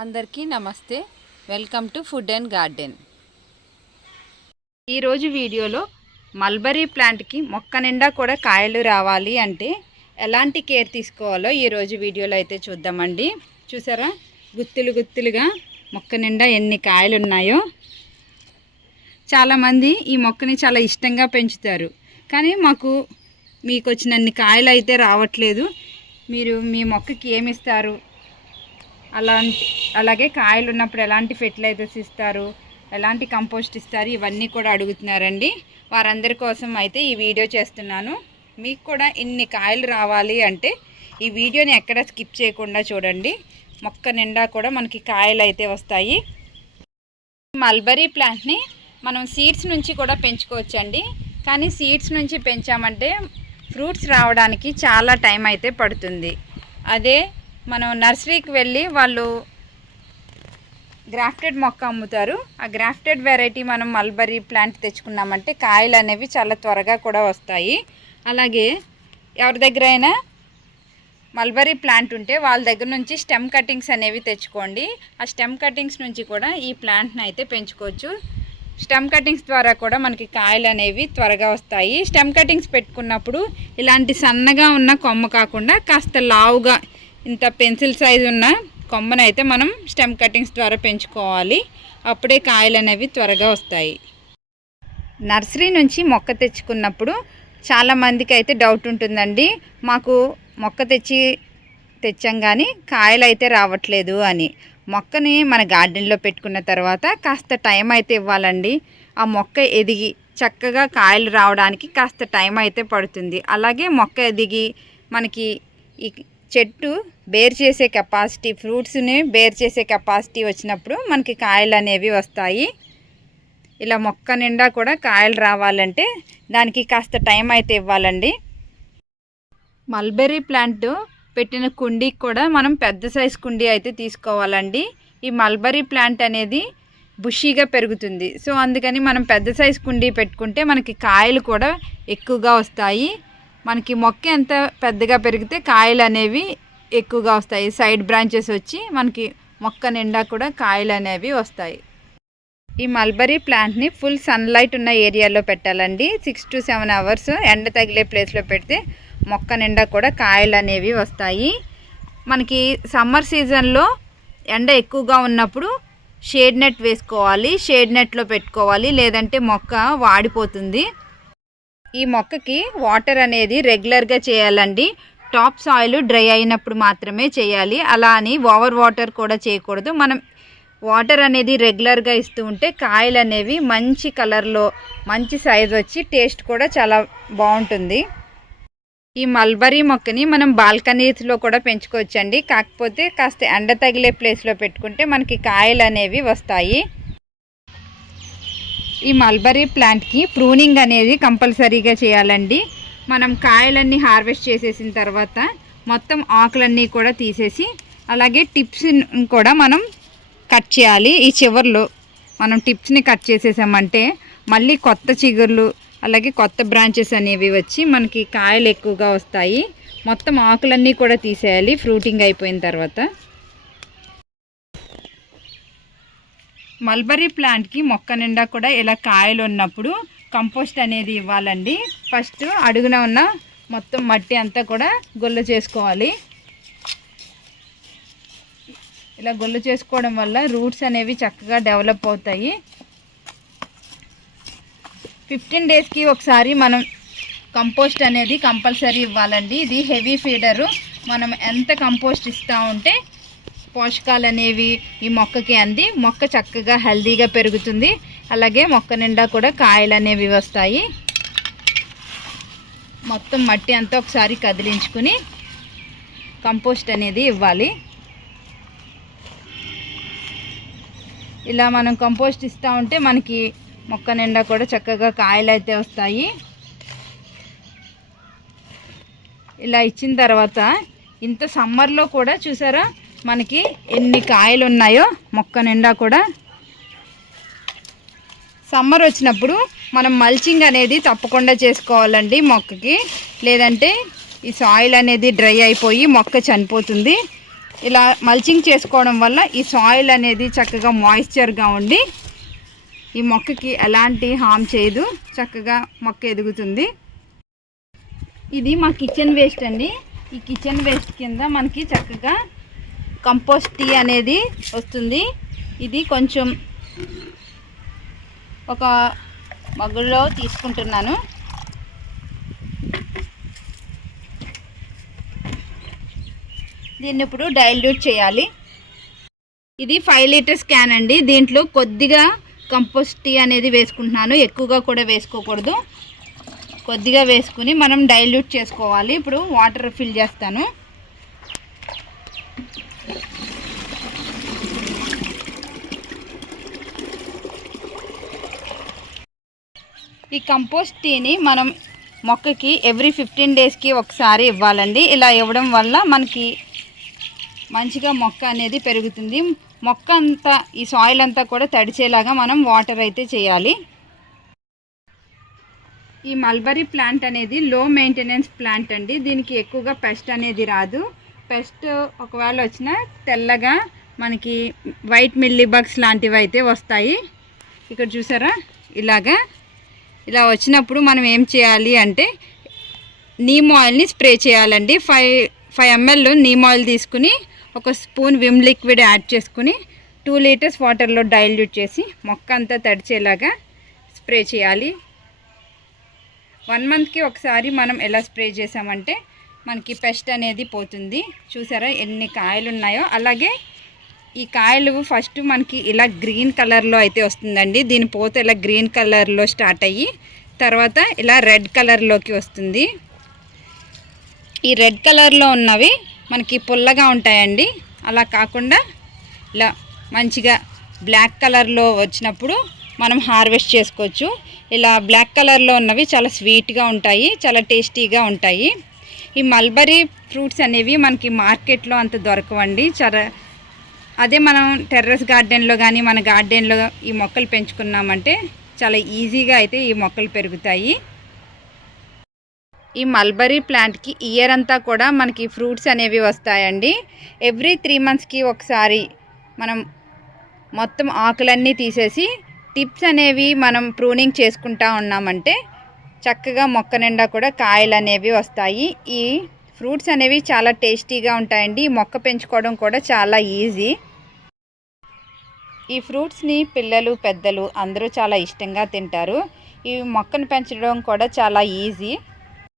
అందరికీ నమస్తే. Welcome to food and garden. ఈరోజు వీడియోలో మల్బరీ ప్లాంట్కి మొక్క నిండా కూడా కాయలు రావాలి అంటే ఎలాంటి కేర్ తీసుకోవాలో ఈరోజు వీడియోలో అయితే చూద్దామండి. చూసారా, గుత్తులు గుత్తులుగా మొక్క నిండా ఎన్ని కాయలు ఉన్నాయో. చాలామంది ఈ మొక్కని చాలా ఇష్టంగా పెంచుతారు, కానీ మీకు వచ్చినన్ని కాయలు అయితే రావట్లేదు. మీరు మీ మొక్కకి ఏమి ఇస్తారు, అలాగే కాయలు ఉన్నప్పుడు ఎలాంటి ఫెర్టిలైజర్స్ ఇస్తారు, ఎలాంటి కంపోస్ట్ ఇస్తారు, ఇవన్నీ కూడా అడుగుతున్నారండి. వారందరి కోసం అయితే ఈ వీడియో చేస్తున్నాను. మీకు కూడా ఇన్ని కాయలు రావాలి అంటే ఈ వీడియోని ఎక్కడ స్కిప్ చేయకుండా చూడండి. మొక్క నిండా కూడా మనకి కాయలు అయితే వస్తాయి. మల్బరీ ప్లాంట్ని మనం సీడ్స్ నుంచి కూడా పెంచుకోవచ్చండి, కానీ సీడ్స్ నుంచి పెంచామంటే ఫ్రూట్స్ రావడానికి చాలా టైం అయితే పడుతుంది. అదే మనం నర్సరీకి వెళ్ళి వాళ్ళు గ్రాఫ్టెడ్ మొక్క అమ్ముతారు. ఆ గ్రాఫ్టెడ్ వెరైటీ మనం మల్బరీ ప్లాంట్ తెచ్చుకున్నామంటే కాయలు అనేవి చాలా త్వరగా కూడా వస్తాయి. అలాగే ఎవరి దగ్గర అయినా మల్బరీ ప్లాంట్ ఉంటే వాళ్ళ దగ్గర నుంచి స్టెమ్ కటింగ్స్ అనేవి తెచ్చుకోండి. ఆ స్టెమ్ కటింగ్స్ నుంచి కూడా ఈ ప్లాంట్ని అయితే పెంచుకోవచ్చు. స్టెమ్ కటింగ్స్ ద్వారా కూడా మనకి కాయలు అనేవి త్వరగా వస్తాయి. స్టెమ్ కటింగ్స్ పెట్టుకున్నప్పుడు ఇలాంటి సన్నగా ఉన్న కొమ్మ కాకుండా కాస్త లావుగా ఇంత పెన్సిల్ సైజు ఉన్న కొమ్మనైతే మనం స్టెమ్ కటింగ్స్ ద్వారా పెంచుకోవాలి. అప్పుడే కాయలు అనేవి త్వరగా వస్తాయి. నర్సరీ నుంచి మొక్క తెచ్చుకున్నప్పుడు చాలామందికి అయితే డౌట్ ఉంటుందండి, మాకు మొక్క తెచ్చాం కానీ కాయలు అయితే రావట్లేదు అని. మొక్కని మన గార్డెన్లో పెట్టుకున్న తర్వాత కాస్త టైం అయితే ఇవ్వాలండి. ఆ మొక్క ఎదిగి చక్కగా కాయలు రావడానికి కాస్త టైం అయితే పడుతుంది. అలాగే మొక్క ఎదిగి మనకి ఈ చెట్టు బేర్ చేసే కెపాసిటీ, ఫ్రూట్స్ని బేర్ చేసే కెపాసిటీ వచ్చినప్పుడు మనకి కాయలు అనేవి వస్తాయి. ఇలా మొక్క నిండా కూడా కాయలు రావాలంటే దానికి కాస్త టైం అయితే ఇవ్వాలండి. మల్బెర్రీ ప్లాంట్ పెట్టిన కుండీకి కూడా మనం పెద్ద సైజ్ కుండీ అయితే తీసుకోవాలండి. ఈ మల్బరీ ప్లాంట్ అనేది బుషీగా పెరుగుతుంది. సో అందుకని మనం పెద్ద సైజ్ కుండీ పెట్టుకుంటే మనకి కాయలు కూడా ఎక్కువగా వస్తాయి. మనకి మొక్క ఎంత పెద్దగా పెరిగితే కాయలు అనేవి ఎక్కువగా వస్తాయి. సైడ్ బ్రాంచెస్ వచ్చి మనకి మొక్క నిండా కూడా కాయలు అనేవి వస్తాయి. ఈ మల్బరీ ప్లాంట్ని ఫుల్ సన్లైట్ ఉన్న ఏరియాలో పెట్టాలండి. 6 to 7 అవర్స్ ఎండ తగిలే ప్లేస్లో పెడితే మొక్క నిండా కూడా కాయలు అనేవి వస్తాయి. మనకి సమ్మర్ సీజన్లో ఎండ ఎక్కువగా ఉన్నప్పుడు షేడ్ నెట్ వేసుకోవాలి, షేడ్ నెట్లో పెట్టుకోవాలి, లేదంటే మొక్క వాడిపోతుంది. ఈ మొక్కకి వాటర్ అనేది రెగ్యులర్గా చేయాలండి. టాప్ సాయిల్ డ్రై అయినప్పుడు మాత్రమే చేయాలి. అలా అని ఓవర్ వాటర్ కూడా చేయకూడదు. మనం వాటర్ అనేది రెగ్యులర్గా ఇస్తూ ఉంటే కాయలు అనేవి మంచి కలర్లో మంచి సైజ్ వచ్చి టేస్ట్ కూడా చాలా బాగుంటుంది. ఈ మల్బరీ మొక్కని మనం బాల్కనీస్లో కూడా పెంచుకోవచ్చండి. కాకపోతే కాస్త ఎండ తగిలే ప్లేస్లో పెట్టుకుంటే మనకి కాయలు అనేవి వస్తాయి. ఈ మల్బరీ ప్లాంట్కి ప్రూనింగ్ అనేది కంపల్సరీగా చేయాలండి. మనం కాయలన్నీ హార్వెస్ట్ చేసేసిన తర్వాత మొత్తం ఆకులన్నీ కూడా తీసేసి అలాగే టిప్స్ కూడా మనం కట్ చేయాలి. ఈ చివర్లో మనం టిప్స్ని కట్ చేసేసామంటే మళ్ళీ కొత్త చిగుర్లు అలాగే కొత్త బ్రాంచెస్ అనేవి వచ్చి మనకి కాయలు ఎక్కువగా వస్తాయి. మొత్తం ఆకులన్నీ కూడా తీసేయాలి ఫ్రూటింగ్ అయిపోయిన తర్వాత. మల్బరీ ప్లాంట్కి మొక్క నిండా కూడా ఇలా కాయలు ఉన్నప్పుడు కంపోస్ట్ అనేది ఇవ్వాలండి. ఫస్ట్ అడుగున ఉన్న మొత్తం మట్టి అంతా కూడా గొల్ల చేసుకోవాలి. ఇలా గొల్ల చేసుకోవడం వల్ల రూట్స్ అనేవి చక్కగా డెవలప్ అవుతాయి. 15 డేస్కి ఒకసారి మనం కంపోస్ట్ అనేది కంపల్సరీ ఇవ్వాలండి. ఇది హెవీ ఫీడరు. మనం ఎంత కంపోస్ట్ ఇస్తూ ఉంటే పోషకాలు అనేవి ఈ మొక్కకి అంది మొక్క చక్కగా హెల్తీగా పెరుగుతుంది. అలాగే మొక్క నిండా కూడా కాయలు అనేవి వస్తాయి. మొత్తం మట్టి అంతా ఒకసారి కదిలించుకుని కంపోస్ట్ అనేది ఇవ్వాలి. ఇలా మనం కంపోస్ట్ ఇస్తూ ఉంటే మనకి మొక్క నిండా కూడా చక్కగా కాయలు అయితే వస్తాయి. ఇలా ఇచ్చిన తర్వాత ఇంత సమ్మర్లో కూడా చూసారా మనకి ఎన్ని కాయలు ఉన్నాయో. మొక్క నిండా కూడా సమ్మర్ వచ్చినప్పుడు మనం మల్చింగ్ అనేది తప్పకుండా చేసుకోవాలండి మొక్కకి, లేదంటే ఈ సాయిల్ అనేది డ్రై అయిపోయి మొక్క చనిపోతుంది. ఇలా మల్చింగ్ చేసుకోవడం వల్ల ఈ సాయిల్ అనేది చక్కగా మాయిశ్చర్గా ఉండి ఈ మొక్కకి ఎలాంటి హామ్ చేయదు, చక్కగా మొక్క ఎదుగుతుంది. ఇది మా కిచెన్ వేస్ట్ అండి. ఈ కిచెన్ వేస్ట్ కింద మనకి చక్కగా కంపోస్ట్ టీ అనేది వస్తుంది. ఇది కొంచెం ఒక మగ్గులో తీసుకుంటున్నాను. దీన్ని ఇప్పుడు డైల్యూట్ చేయాలి. ఇది 5 లీటర్స్ క్యాన్ అండి. దీంట్లో కొద్దిగా కంపోస్ట్ టీ అనేది వేసుకుంటున్నాను, ఎక్కువగా కూడా వేసుకోకూడదు. కొద్దిగా వేసుకుని మనం డైల్యూట్ చేసుకోవాలి. ఇప్పుడు వాటర్ ఫిల్ చేస్తాను. ఈ కంపోస్ట్ టీని మనం మొక్కకి ఎవ్రీ 15 డేస్కి ఒకసారి ఇవ్వాలండి. ఇలా ఇవ్వడం వల్ల మనకి మంచిగా మొక్క అనేది పెరుగుతుంది. మొక్క అంతా ఈ సాయిల్ అంతా కూడా తడిచేలాగా మనం వాటర్ అయితే చేయాలి. ఈ మల్బరీ ప్లాంట్ అనేది లో మెయింటెనెన్స్ ప్లాంట్ అండి. దీనికి ఎక్కువగా పెస్ట్ అనేది రాదు. పెస్ట్ ఒకవేళ వచ్చినా తెల్లగా మనకి వైట్ మిల్లీ బగ్స్ లాంటివి అయితే వస్తాయి. ఇక్కడ చూసారా, ఇలా వచ్చినప్పుడు మనం ఏం చేయాలి అంటే నీమ్ ఆయిల్ని స్ప్రే చేయాలండి. 5 ml నీమ్ ఆయిల్ తీసుకుని ఒక స్పూన్ విమ్ లిక్విడ్ యాడ్ చేసుకుని 2 లీటర్స్ వాటర్లో డైల్యూట్ చేసి మొక్క అంతా తడిచేలాగా స్ప్రే చేయాలి. 1 మంత్కి ఒకసారి మనం ఎలా స్ప్రే చేసామంటే మనకి పెస్ట్ అనేది పోతుంది. చూసారా ఎన్ని కాయలు ఉన్నాయో. అలాగే ఈ కాయలు ఫస్ట్ మనకి ఇలా గ్రీన్ కలర్లో అయితే వస్తుందండి. దీని పోత ఇలా గ్రీన్ కలర్లో స్టార్ట్ అయ్యి తర్వాత ఇలా రెడ్ కలర్లోకి వస్తుంది. ఈ రెడ్ కలర్లో ఉన్నవి మనకి పుల్లగా ఉంటాయండి. అలా కాకుండా ఇలా మంచిగా బ్లాక్ కలర్లో వచ్చినప్పుడు మనం హార్వెస్ట్ చేసుకోవచ్చు. ఇలా బ్లాక్ కలర్లో ఉన్నవి చాలా స్వీట్గా ఉంటాయి, చాలా టేస్టీగా ఉంటాయి. ఈ మల్బరీ ఫ్రూట్స్ అనేవి మనకి మార్కెట్లో అంత దొరకవండి. అదే మనం టెర్రస్ గార్డెన్లో కానీ మన గార్డెన్లో ఈ మొక్కలు పెంచుకున్నామంటే చాలా ఈజీగా అయితే ఈ మొక్కలు పెరుగుతాయి. ఈ మల్బరీ ప్లాంట్కి ఇయర్ అంతా కూడా మనకి ఫ్రూట్స్ అనేవి వస్తాయండి. ఎవ్రీ 3 మంత్స్కి ఒకసారి మనం మొత్తం ఆకులన్నీ తీసేసి టిప్స్ అనేవి మనం ప్రూనింగ్ చేసుకుంటా ఉన్నామంటే చక్కగా మొక్క నిండా కూడా కాయలు అనేవి వస్తాయి. ఈ ఫ్రూట్స్ అనేవి చాలా టేస్టీగా ఉంటాయండి. ఈ మొక్క పెంచుకోవడం కూడా చాలా ఈజీ. ఈ ఫ్రూట్స్ని పిల్లలు పెద్దలు అందరూ చాలా ఇష్టంగా తింటారు. ఈ మొక్కను పెంచడం కూడా చాలా ఈజీ.